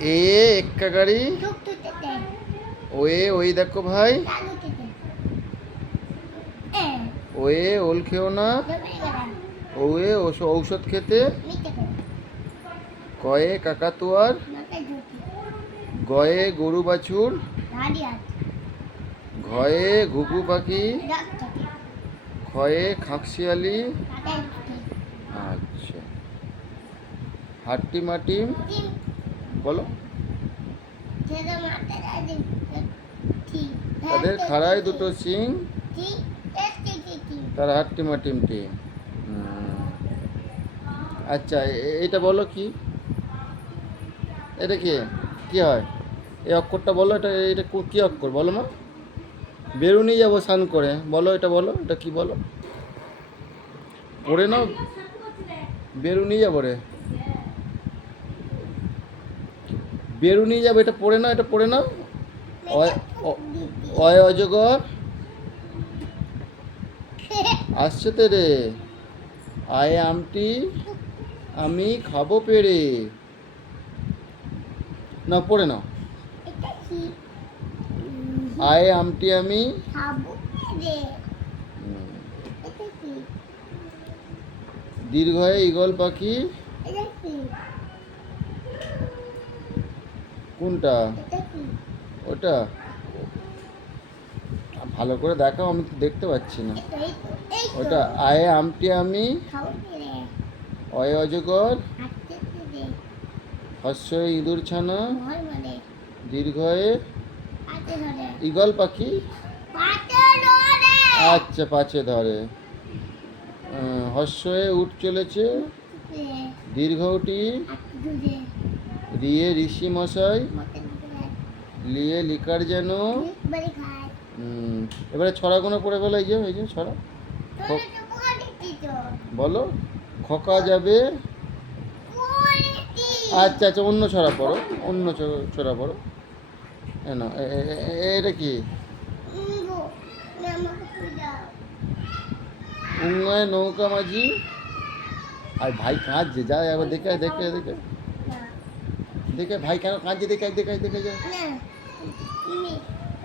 এ, এক্কা গাড়ি। ওয়ে, ওই দেখো ভাই। ওয়ে, ওল খেও না। ওয়ে ঔষধ খেতে। কয়ে কাকাতুয়ার গয়ে, গরু বাছুর। ঘয়ে, ঘুঘু পাখি। খয়ে খাকশিয়ালি আচ্ছা। হাট্টি মাটিম বলো। তাদের খাড়ায় দুটো সিং তার হাট্টি মাটিম টিম আচ্ছা এটা বলো কি? এটা কি? কি হয়? এই অক্ষরটা বলো, এটা এটা কি অক্ষর? বলো মা। বেরুনি যাব স্নান করে। বলো, এটা বলো, এটা কি বলো? পড়ে নাও। বেরুনি যাব রে। বেরুনি যাব এটা পড়ে নাও এটা পড়ে নাও। অয় অজগর। আসছে তো রে। আয় আমটি আমি খাব পেরে। না পড়ে নাও। আয় আমটি আমি দীর্ঘয়ে ঈগল পাখি এটা কি কোনটা? ওটা? ভালো করে দেখাও আমি তো দেখতে পাচ্ছি না। ওটা আয়ে আমটি আমি অয় অজগর হস্যই ইঁদুর ছানা দীর্ঘয়ে ঈগল পাখি। আচ্ছা পাছে ধরে। আহ, হস্যয়ে উঠ চলেছে হাঁটতে ধরে রিয়ে ঋষি মশাই। লিয়ে লিকার যেন। এবারে ছড়াগুলো পড়ে ফেলো এই যে যে ছড়া। বলো, খকা যাবে। আচ্ছা আচ্ছা অন্য ছড়া পড়ো, অন্য ছড়া পড়ো। এ- এটা কি? উঙ্গয় নৌকা মাঝি। আর ভাই কাঁদছে, যা, একবার দেখে দেখে দেখে। দেখে ভাই কেন কাঁদছে? দেখে দেখে দেখে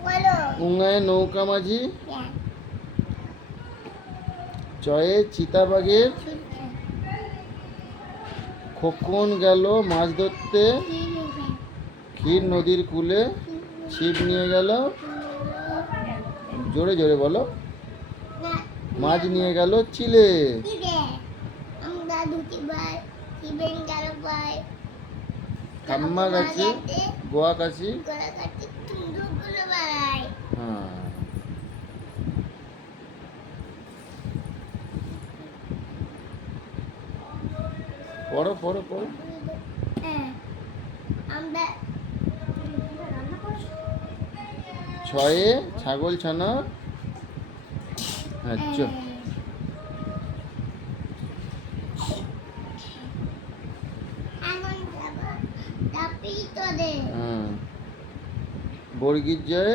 বলো। উঙ্গায় নৌকা মাঝি। হ্যাঁ। চয়ে চিতাবাগের খোকন গেল মাছ ধরতে। ক্ষীর নদীর কূলে ছিপ নিয়ে গেল। জোরে জোরে বলো। মাছ নিয়ে গেল চিলে। কি রে আমরা দুটি ভাই কি বেন গেল ভাই ঠাম্মা গাছে গোয়া বাড়াই হ্যাঁ পড়ো পড়ো পড়ো ছয়ে ছাগল ছানা। হ্যাঁ হ্যাঁ বর্গির জয়ে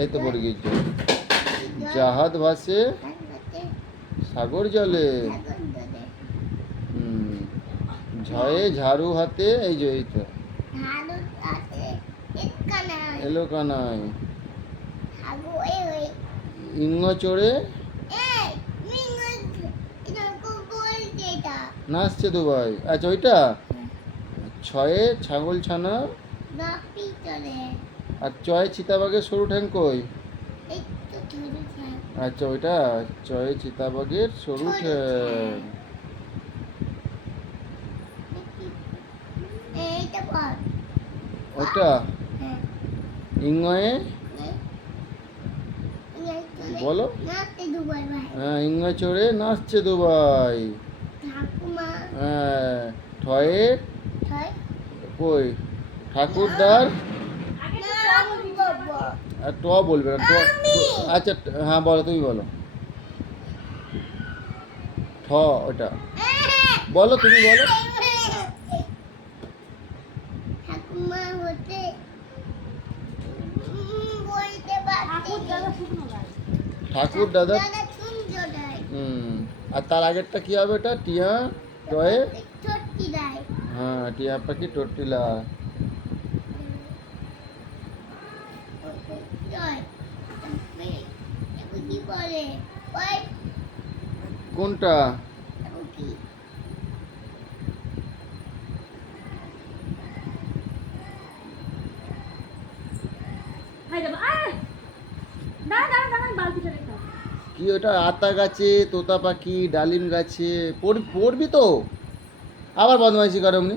এই তো বর্গির জয় জাহাজ ভাসে সাগর জলে। হুম। ঝয়ে ঝাড়ু হাতে এই যে এই তো। এলো কানাই ইঙ্গ চড়ে? নাচছে দুবাই। আচ্ছা ওইটা? ছয়ে ছাগল ছানা? আর চয়ে চিতাবাগের সরু ঠ্যাং কই? আচ্ছা ওইটা চয়ে চিতাবাগের সরু ঠ্যাং। ওইটা? হ্যাঁ। ইঙ্গয়ে বলো। হ্যাঁ ইঙ্গ চড়ে নাচছে দুবাই। হ্যাঁ ঠয়ে কই? ঠাকুরদার? ট বলবে না ট আচ্ছা হ্যাঁ বলো তুমি বলো। ঠ ওটা বলো তুমি বলো। ঠাকুর দাদা দাদা হুম আর তার আগেরটা কি হবে এটা টিয়া টয়ে হ্যাঁ টিয়া পাখি কি কোনটা? কি ওটা আতা গাছে, তোতা পাখি, ডালিম গাছে, পড়- পড়বি তো? আবার বদমাইশি করে এমনি